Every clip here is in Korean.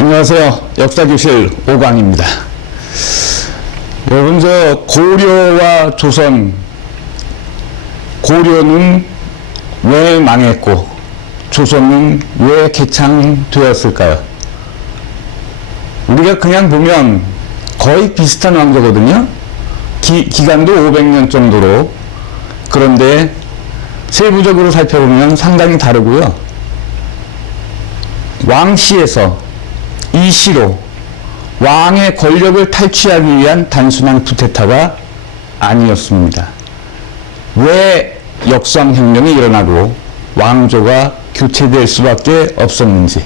안녕하세요. 역사교실 오광입니다. 여러분, 고려와 조선, 고려는 왜 망했고 조선은 왜 개창되었을까요? 우리가 그냥 보면 거의 비슷한 왕조거든요. 기간도 500년 정도로. 그런데 세부적으로 살펴보면 상당히 다르고요. 왕시에서 이시로 왕의 권력을 탈취하기 위한 단순한 쿠데타가 아니었습니다. 왜 역sam혁명이 일어나고 왕조가 교체될 수밖에 없었는지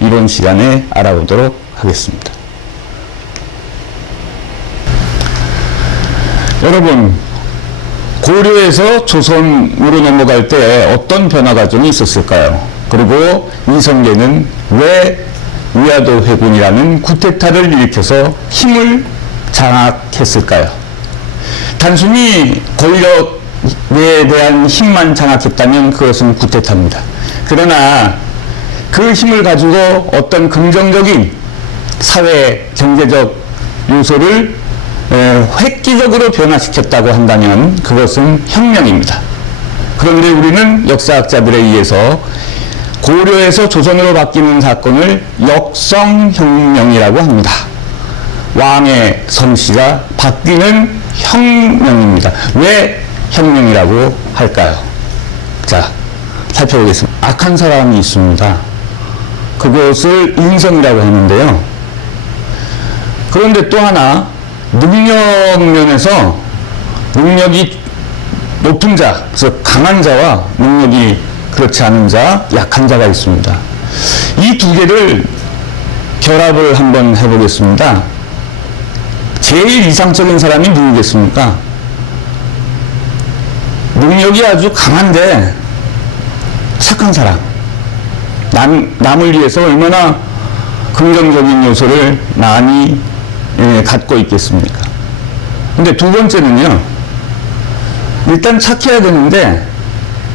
이번 시간에 알아보도록 하겠습니다. 여러분, 고려에서 조선으로 넘어갈 때 어떤 변화 과정이 있었을까요? 그리고 이성계는 왜 위화도 회군이라는 쿠데타를 일으켜서 힘을 장악했을까요? 단순히 권력에 대한 힘만 장악했다면 그것은 쿠데타입니다. 그러나 그 힘을 가지고 어떤 긍정적인 사회, 경제적 요소를 획기적으로 변화시켰다고 한다면 그것은 혁명입니다. 그런데 우리는 역사학자들에 의해서 고려에서 조선으로 바뀌는 사건을 역성혁명이라고 합니다. 왕의 성씨가 바뀌는 혁명입니다. 왜 혁명이라고 할까요? 자, 살펴보겠습니다. 악한 사람이 있습니다. 그것을 인성이라고 하는데요. 그런데 또 하나, 능력 면에서 능력이 높은 자, 그래서 강한 자와 능력이 그렇지 않은 자, 약한 자가 있습니다. 이 두 개를 결합을 한번 해보겠습니다. 제일 이상적인 사람이 누구겠습니까? 능력이 아주 강한데 착한 사람. 남을 위해서 얼마나 긍정적인 요소를 많이 갖고 있겠습니까? 근데 두 번째는요, 일단 착해야 되는데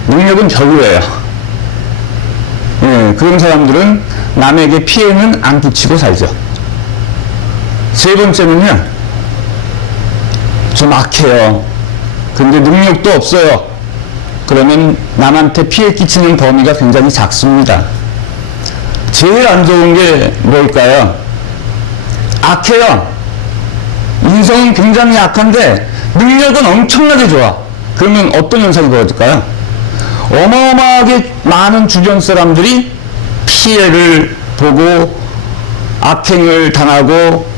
능력은 별로예요. 그런 사람들은 남에게 피해는 안 끼치고 살죠. 세 번째는요, 좀 악해요. 근데 능력도 없어요. 그러면 남한테 피해 끼치는 범위가 굉장히 작습니다. 제일 안 좋은 게 뭘까요? 악해요. 인성은 굉장히 악한데 능력은 엄청나게 좋아. 그러면 어떤 현상이 벌어질까요? 어마어마하게 많은 주변 사람들이 피해를 보고 악행을 당하고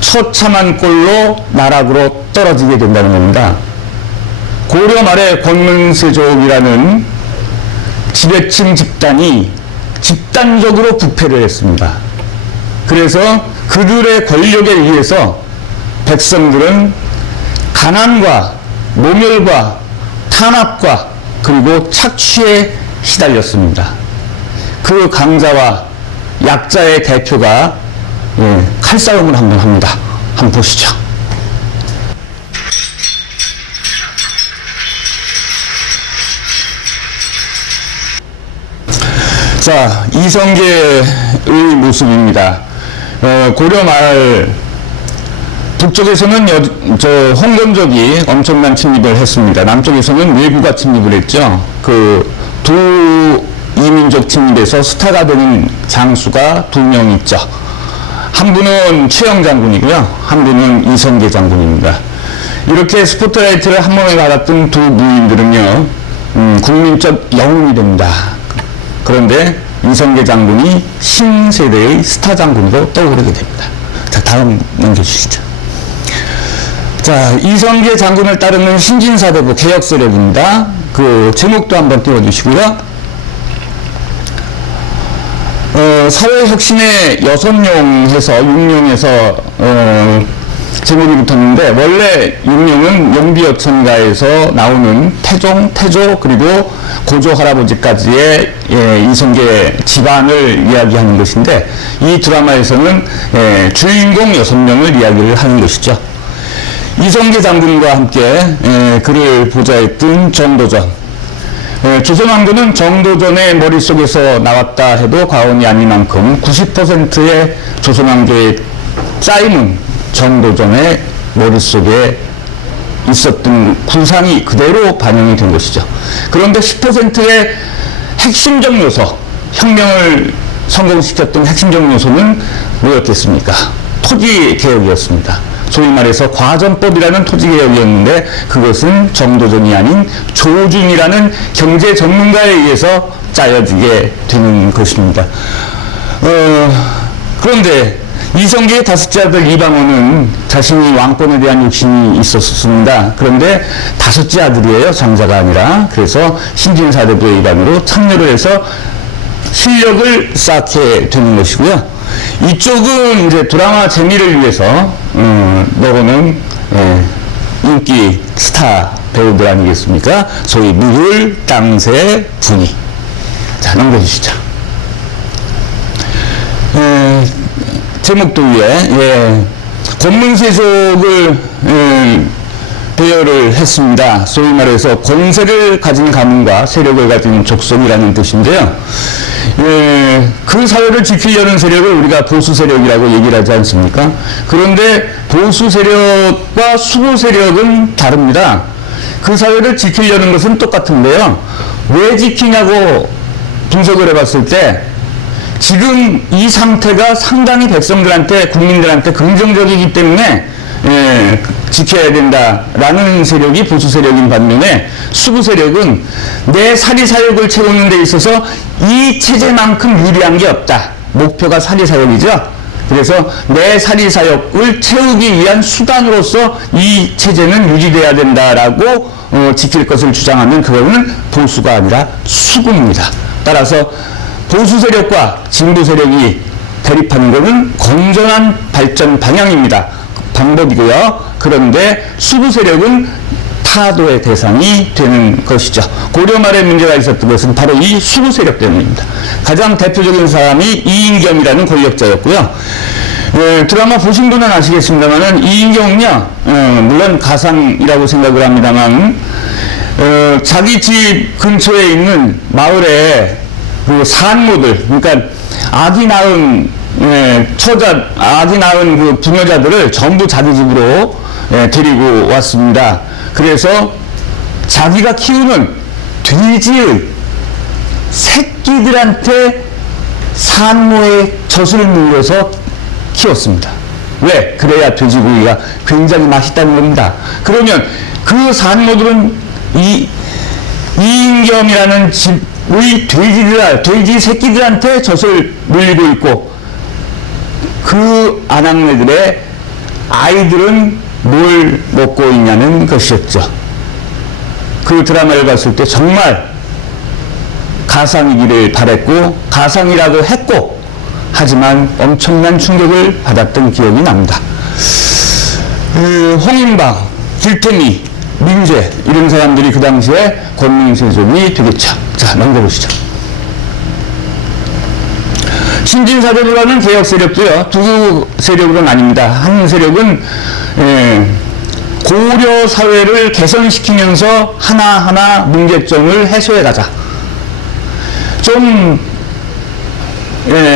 처참한 꼴로 나락으로 떨어지게 된다는 겁니다. 고려 말에 권문세족이라는 지배층 집단이 집단적으로 부패를 했습니다. 그래서 그들의 권력에 의해서 백성들은 가난과 모멸과 탄압과 그리고 착취에 시달렸습니다. 그 강자와 약자의 대표가 칼싸움을 한번 합니다. 한번 보시죠. 자, 이성계의 모습입니다. 고려 말 북쪽에서는 홍건적이 엄청난 침입을 했습니다. 남쪽에서는 외구가 침입을 했죠. 그 두 이민족 침입에서 스타가 되는 장수가 두 명 있죠. 한 분은 최영 장군이고요. 한 분은 이성계 장군입니다. 이렇게 스포트라이트를 한 몸에 받았던 두 부인들은요, 국민적 영웅이 됩니다. 그런데 이성계 장군이 신세대의 스타 장군으로 떠오르게 됩니다. 자, 다음 넘겨주시죠. 자, 이성계 장군을 따르는 신진사대부 개혁세력입니다. 그 제목도 한번 띄워주시고요. 사회혁신의 6용해서 6용에서 제목이 붙었는데, 원래 6용은 용비어천가에서 나오는 태종, 태조, 그리고 고조 할아버지까지의 이성계 집안을 이야기하는 것인데, 이 드라마에서는 주인공 6명을 이야기를 하는 것이죠. 이성계 장군과 함께 그를 보좌했던 정도전, 조선왕조는 정도전의 머릿속에서 나왔다 해도 과언이 아닐 만큼 90%의 조선왕조의 짜임은 정도전의 머릿속에 있었던 구상이 그대로 반영이 된 것이죠. 그런데 10%의 핵심적 요소, 혁명을 성공시켰던 핵심적 요소는 뭐였겠습니까? 토지개혁이었습니다. 소위 말해서 과전법이라는 토지개혁이었는데 그것은 정도전이 아닌 조준이라는 경제 전문가에 의해서 짜여지게 되는 것입니다. 그런데 이성계의 다섯째 아들 이방원은 자신이 왕권에 대한 욕심이 있었습니다. 그런데 다섯째 아들이에요. 장자가 아니라. 그래서 신진사대부의 일환으로 참여를 해서 실력을 쌓게 되는 것이고요. 이쪽은 이제 드라마 재미를 위해서 넣어놓은 인기 스타 배우들 아니겠습니까? 소위 무율, 땅새, 분이. 자, 넘겨주시죠. 제목도 위에 권문세족을 배열을 했습니다. 소위 말해서 권세를 가진 가문과 세력을 가진 족속이라는 뜻인데요. 그 사회를 지키려는 세력을 우리가 보수 세력이라고 얘기를 하지 않습니까? 그런데 보수 세력과 수구 세력은 다릅니다. 그 사회를 지키려는 것은 똑같은데요. 왜 지키냐고 분석을 해봤을 때 지금 이 상태가 상당히 백성들한테, 국민들한테 긍정적이기 때문에 지켜야 된다라는 세력이 보수 세력인 반면에 수구 세력은 내 사리사욕을 채우는 데 있어서 이 체제만큼 유리한 게 없다. 목표가 사리사욕이죠. 그래서 내 사리사욕을 채우기 위한 수단으로서 이 체제는 유지돼야 된다라고 지킬 것을 주장하는 그거는 보수가 아니라 수구입니다. 따라서 보수 세력과 진보 세력이 대립하는 것은 건전한 발전 방향입니다. 방법이고요. 그런데 수구 세력은 타도의 대상이 되는 것이죠. 고려 말에 문제가 있었던 것은 바로 이 수구 세력 때문입니다. 가장 대표적인 사람이 이인겸이라는 권력자였고요. 드라마 보신 분은 아시겠습니다만은 이인경은요, 물론 가상이라고 생각을 합니다만, 자기 집 근처에 있는 마을에 그 산모들, 그러니까 아기 낳은 아기 낳은 그 부녀자들을 전부 자기 집으로 데리고 왔습니다. 그래서 자기가 키우는 돼지의 새끼들한테 산모의 젖을 물려서 키웠습니다. 왜? 그래야 돼지고기가 굉장히 맛있다는 겁니다. 그러면 그 산모들은 이인겸이라는 집의 돼지 새끼들한테 젖을 물리고 있고, 그 아낙네들의 아이들은 뭘 먹고 있냐는 것이었죠. 그 드라마를 봤을 때 정말 가상이기를 바랬고, 가상이라고 했고, 하지만 엄청난 충격을 받았던 기억이 납니다. 홍인방, 길태미, 민재 이런 사람들이 그 당시에 권문세족이 되겠죠. 자, 넘겨보시죠. 신진사대부라는 개혁 세력도요, 두 세력은 아닙니다. 한 세력은 고려 사회를 개선시키면서 하나하나 문제점을 해소해 가자. 좀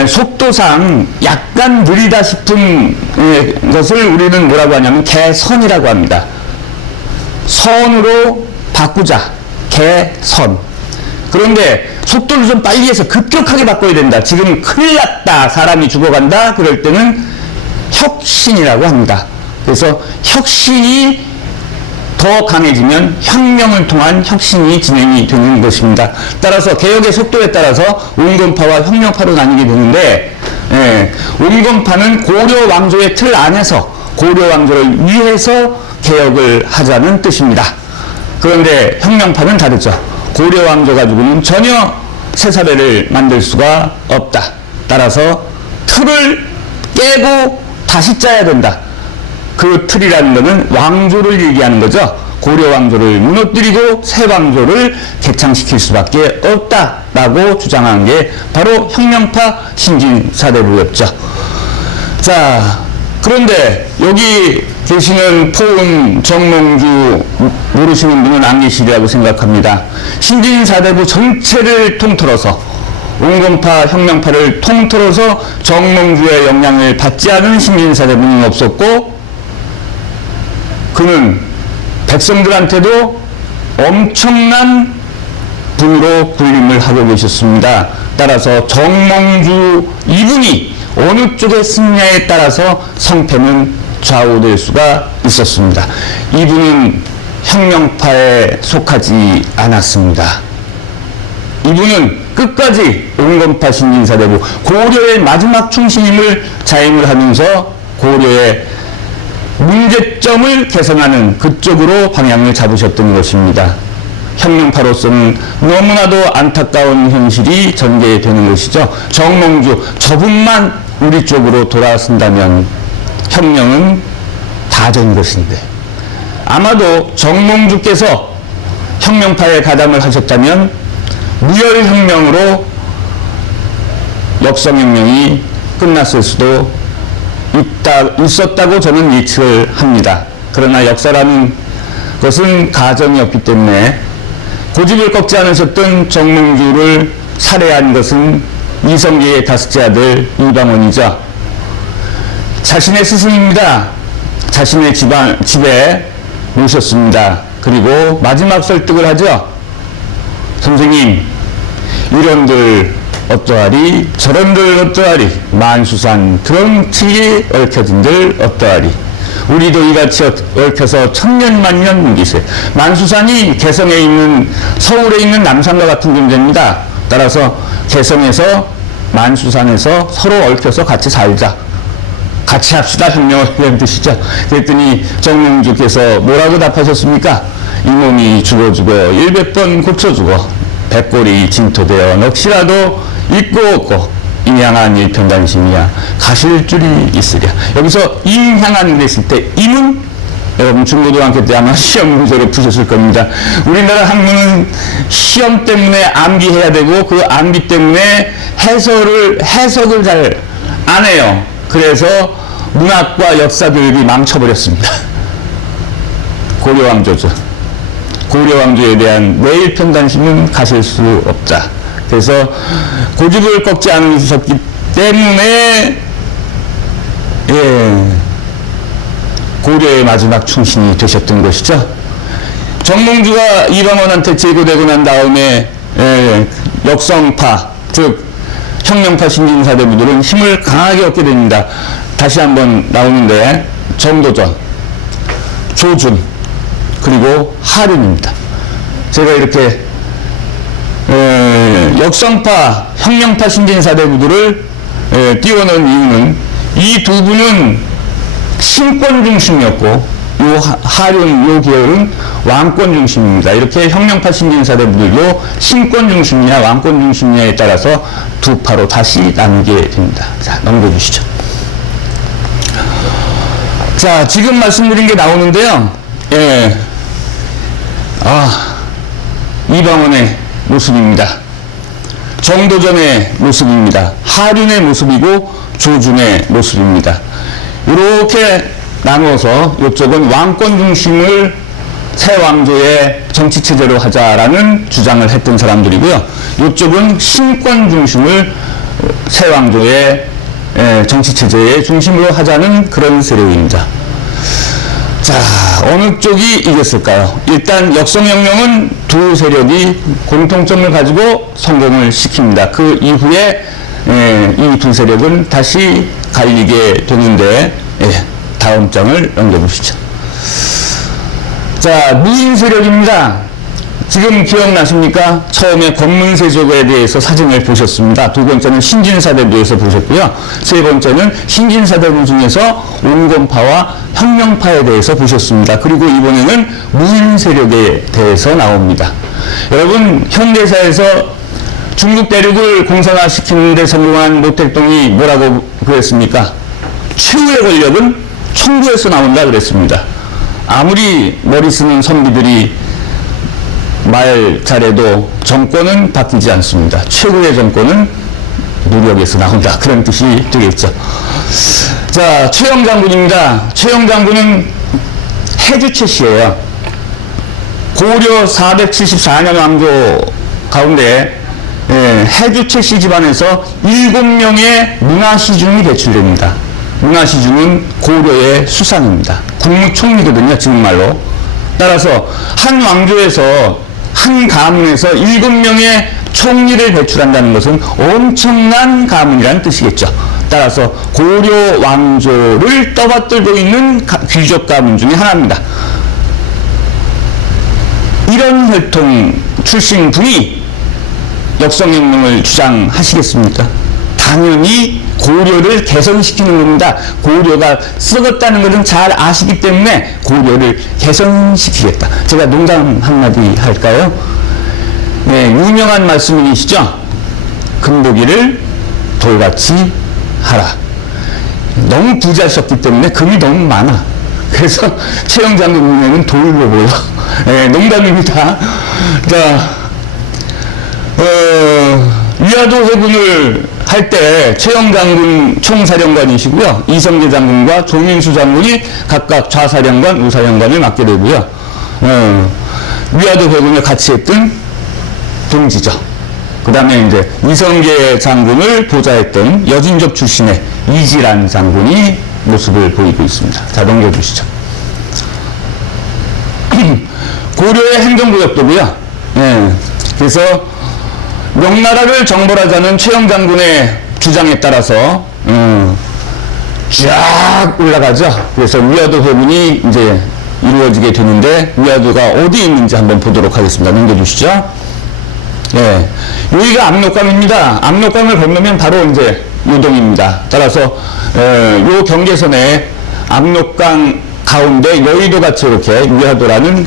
속도상 약간 느리다 싶은 것을 우리는 뭐라고 하냐면 개선이라고 합니다. 선으로 바꾸자. 개선. 그런데 속도를 좀 빨리 해서 급격하게 바꿔야 된다. 지금 큰일 났다. 사람이 죽어간다. 그럴 때는 혁신이라고 합니다. 그래서 혁신이 더 강해지면 혁명을 통한 혁신이 진행이 되는 것입니다. 따라서 개혁의 속도에 따라서 온건파와 혁명파로 나뉘게 되는데, 온건파는 고려 왕조의 틀 안에서 고려 왕조를 위해서 개혁을 하자는 뜻입니다. 그런데 혁명파는 다르죠. 고려 왕조 가지고는 전혀 새 사회를 만들 수가 없다. 따라서 틀을 깨고 다시 짜야 된다. 그 틀이라는 것은 왕조를 얘기하는 거죠. 고려 왕조를 무너뜨리고 새 왕조를 개창시킬 수밖에 없다라고 주장한 게 바로 혁명파 신진사대부였죠. 자, 그런데 여기 계시는 포은 정몽주 모르시는 분은 안 계시리라고 생각합니다. 신진사대부 전체를 통틀어서 온건파, 혁명파를 통틀어서 정몽주의 영향을 받지 않은 신진사대부는 없었고, 그는 백성들한테도 엄청난 분으로 군림을 하고 계셨습니다. 따라서 정몽주 이분이 어느 쪽에 쓰느냐에 따라서 성패는 좌우될 수가 있었습니다. 이분은 혁명파에 속하지 않았습니다. 이분은 끝까지 온건파 신진사대부 고려의 마지막 충신임을 자임을 하면서 고려의 문제점을 개선하는 그쪽으로 방향을 잡으셨던 것입니다. 혁명파로서는 너무나도 안타까운 현실이 전개되는 것이죠. 정몽주 저분만 우리 쪽으로 돌아선다면 혁명은 다 된 것인데, 아마도 정몽주께서 혁명파에 가담을 하셨다면 무혈혁명으로 역성혁명이 끝났을 수도 있었다고 저는 예측을 합니다. 그러나 역사라는 것은 가정이었기 때문에 고집을 꺾지 않으셨던 정몽주를 살해한 것은 이성계의 다섯째 아들 이방원이죠. 자신의 스승입니다. 자신의 집에 모셨습니다. 그리고 마지막 설득을 하죠. 선생님, 이런들 어떠하리, 저런들 어떠하리, 만수산 드렁치기 얽혀진들 어떠하리. 우리도 이같이 얽혀서 천년만년 무기세. 만수산이 개성에 있는, 서울에 있는 남산과 같은 존재입니다. 따라서 개성에서 만수산에서 서로 얽혀서 같이 살자, 같이 합시다, 혁명을, 이런 뜻이죠. 그랬더니 정몽주께서 뭐라고 답하셨습니까? 이 몸이 죽어 일백번 고쳐주고 백골이 진토되어 넋이라도 있고 없고 임향한 일편단심이야 가실 줄이 있으랴. 여기서 임향한 됐을 때 임은 여러분 중고등학교 때 아마 시험 문제로 푸셨을 겁니다. 우리나라 학문은 시험 때문에 암기해야 되고 그 암기 때문에 해석을 잘 안 해요. 그래서 문학과 역사 교육이 망쳐버렸습니다. 고려왕조죠. 고려왕조에 대한 내일편단심은 가실 수 없다. 그래서 고집을 꺾지 않으셨기 때문에 고려의 마지막 충신이 되셨던 것이죠. 정몽주가 이방원한테 제거되고 난 다음에 역성파, 즉 혁명파 신진사대부들은 힘을 강하게 얻게 됩니다. 다시 한번 나오는데 정도전, 조준, 그리고 하륜입니다. 제가 이렇게 역성파, 혁명파 신진사대부들을 띄워놓은 이유는 이 두 분은 신권 중심이었고 요 하륜, 요 계열은 왕권 중심입니다. 이렇게 혁명파 신진사대부들도 신권 중심이냐 왕권 중심이냐에 따라서 두 파로 다시 나누게 됩니다. 자, 넘겨주시죠. 자, 지금 말씀드린 게 나오는데요. 이방원의 모습입니다. 정도전의 모습입니다. 하륜의 모습이고 조준의 모습입니다. 이렇게 나누어서 이쪽은 왕권 중심을 새 왕조의 정치체제로 하자라는 주장을 했던 사람들이고요. 이쪽은 신권 중심을 새 왕조의 정치체제의 중심으로 하자는 그런 세력입니다. 자, 어느 쪽이 이겼을까요? 일단 역성혁명은 두 세력이 공통점을 가지고 성공을 시킵니다. 그 이후에 이 두 세력은 다시 갈리게 되는데 다음 장을 넘겨보시죠. 자, 무인 세력입니다. 지금 기억나십니까? 처음에 권문세족에 대해서 사진을 보셨습니다. 두 번째는 신진사대부에서 보셨고요. 세 번째는 신진사대부 중에서 온건파와 혁명파에 대해서 보셨습니다. 그리고 이번에는 무인 세력에 대해서 나옵니다. 여러분, 현대사에서 중국 대륙을 공산화시키는 데 성공한 모택동이 뭐라고 그랬습니까? 최후의 권력은 청구에서 나온다 그랬습니다. 아무리 머리 쓰는 선비들이 말 잘해도 정권은 바뀌지 않습니다. 최고의 정권은 노력에서 나온다. 그런 뜻이 되겠죠. 자, 최영 장군입니다. 최영 장군은 해주 최씨예요. 고려 474년 왕조 가운데 해주 최씨 집안에서 7명의 문화시중이 배출됩니다. 문화시중은 고려의 수상입니다. 국무총리거든요, 지금 말로. 따라서 한 왕조에서 한 가문에서 7명의 총리를 배출한다는 것은 엄청난 가문이라는 뜻이겠죠. 따라서 고려 왕조를 떠받들고 있는 귀족 가문 중에 하나입니다. 이런 혈통 출신 분이 역성혁명을 주장하시겠습니까? 당연히 고려를 개선시키는 겁니다. 고려가 썩었다는 것은 잘 아시기 때문에 고려를 개선시키겠다. 제가 농담 한마디 할까요? 네, 유명한 말씀이시죠? 금보기를 돌같이 하라. 너무 부자셨기 때문에 금이 너무 많아. 그래서 최영 장군 눈에는 돌로 보여. 네, 농담입니다. 자, 위화도 회군을 할 때 최영 장군 총사령관이시고요. 이성계 장군과 조민수 장군이 각각 좌사령관, 우사령관을 맡게 되고요. 위화도 회군을 같이 했던 동지죠. 그 다음에 이제 이성계 장군을 보좌했던 여진족 출신의 이지란 장군이 모습을 보이고 있습니다. 자, 넘겨주시죠. 고려의 행정구역도고요. 그래서 명나라를 정벌하자는 최영 장군의 주장에 따라서 쫙 올라가죠. 그래서 위화도 회군이 이제 이루어지게 되는데 위화도가 어디 있는지 한번 보도록 하겠습니다. 넘겨주시죠. 네, 여기가 압록강입니다. 압록강을 건너면 바로 이제 요동입니다. 따라서 요 경계선에 압록강 가운데 여의도 같이 이렇게 위화도라는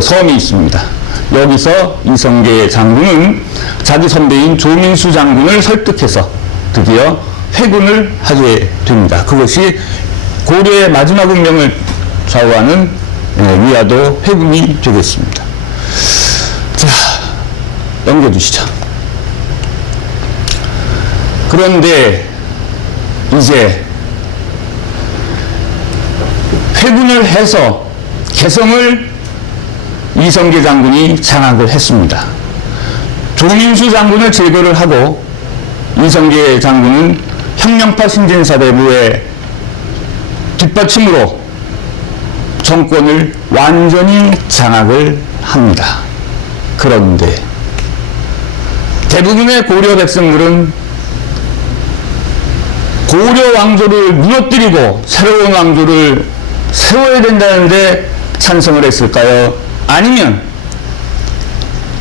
섬이 있습니다. 여기서 이성계 장군은 자기 선배인 조민수 장군을 설득해서 드디어 회군을 하게 됩니다. 그것이 고려의 마지막 운명을 좌우하는 위화도 회군이 되겠습니다. 자, 넘겨주시죠. 그런데 이제 회군을 해서 개성을 이성계 장군이 장악을 했습니다. 조민수 장군을 제거를 하고 이성계 장군은 혁명파 신진사대부의 뒷받침으로 정권을 완전히 장악을 합니다. 그런데 대부분의 고려 백성들은 고려 왕조를 무너뜨리고 새로운 왕조를 세워야 된다는데 찬성을 했을까요? 아니면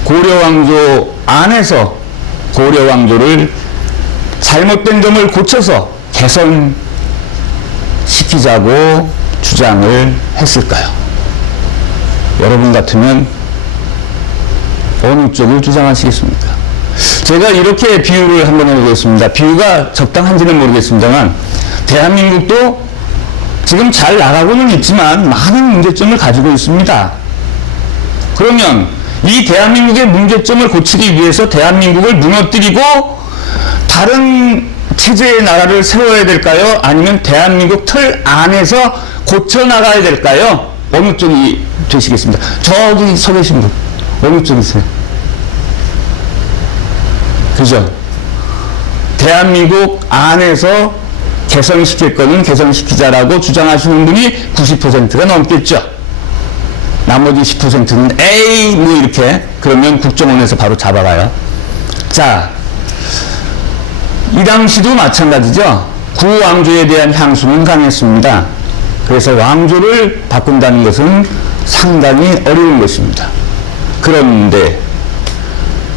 고려 왕조 안에서 고려 왕조를 잘못된 점을 고쳐서 개선시키자고 주장을 했을까요? 여러분 같으면 어느 쪽을 주장하시겠습니까? 제가 이렇게 비유를 한번 해보겠습니다. 비유가 적당한지는 모르겠습니다만 대한민국도 지금 잘 나가고는 있지만 많은 문제점을 가지고 있습니다. 그러면 이 대한민국의 문제점을 고치기 위해서 대한민국을 무너뜨리고 다른 체제의 나라를 세워야 될까요? 아니면 대한민국 틀 안에서 고쳐나가야 될까요? 어느 쪽이 되시겠습니까? 저기 서 계신 분 어느 쪽이세요? 그죠? 대한민국 안에서 개선시킬 거는 개선시키자라고 주장하시는 분이 90%가 넘겠죠. 나머지 10%는 에이 뭐 이렇게 그러면 국정원에서 바로 잡아가요. 자, 이 당시도 마찬가지죠. 구왕조에 대한 향수는 강했습니다. 그래서 왕조를 바꾼다는 것은 상당히 어려운 것입니다. 그런데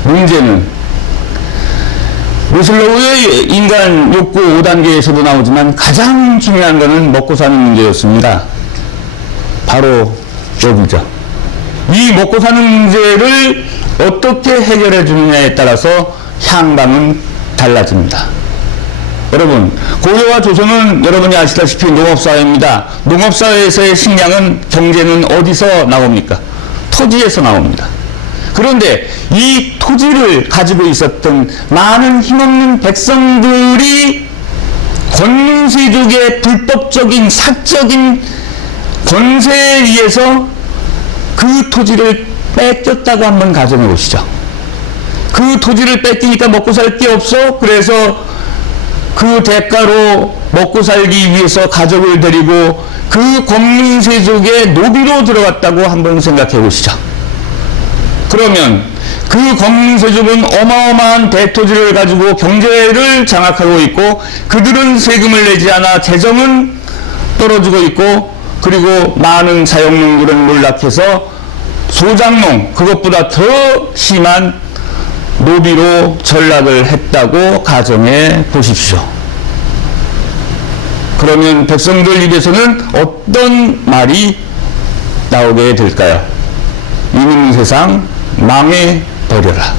문제는 로슬로우의 인간 욕구 5단계에서도 나오지만 가장 중요한 것은 먹고 사는 문제였습니다. 바로 여기죠. 이 먹고 사는 문제를 어떻게 해결해 주느냐에 따라서 향방은 달라집니다. 여러분, 고려와 조선은 여러분이 아시다시피 농업사회입니다. 농업사회에서의 식량은, 경제는 어디서 나옵니까? 토지에서 나옵니다. 그런데 이 토지를 가지고 있었던 많은 힘없는 백성들이 권능세족의 불법적인 사적인 권세에 의해서 그 토지를 뺏겼다고 한번 가정해 보시죠. 그 토지를 뺏기니까 먹고 살 게 없어. 그래서 그 대가로 먹고 살기 위해서 가족을 데리고 그 권능세족의 노비로 들어갔다고 한번 생각해 보시죠. 그러면 그 권능세족은 어마어마한 대토지를 가지고 경제를 장악하고 있고 그들은 세금을 내지 않아 재정은 떨어지고 있고 그리고 많은 자영농들은 몰락해서 소작농, 그것보다 더 심한 노비로 전락을 했다고 가정해 보십시오. 그러면 백성들 입에서는 어떤 말이 나오게 될까요? 이놈 세상 망해버려라.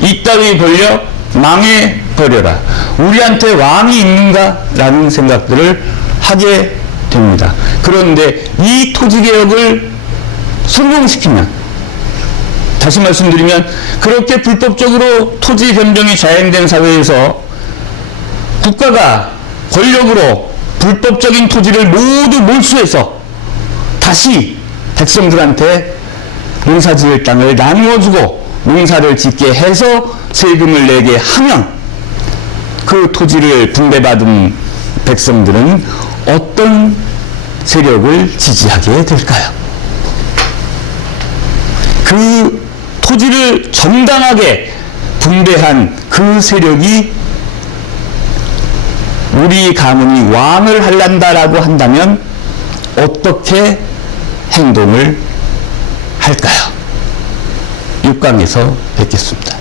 이따위 권력 망해버려라. 우리한테 왕이 있는가? 라는 생각들을 하게 됩니다. 그런데 이 토지개혁을 성공시키면, 다시 말씀드리면 그렇게 불법적으로 토지 변경이 자행된 사회에서 국가가 권력으로 불법적인 토지를 모두 몰수해서 다시 백성들한테 농사지을 땅을 나누어주고 농사를 짓게 해서 세금을 내게 하면 그 토지를 분배받은 백성들은 어떤 세력을 지지하게 될까요? 그 토지를 정당하게 분배한 그 세력이 우리 가문이 왕을 할란다라고 한다면 어떻게 행동을 할까요? 6강에서 뵙겠습니다.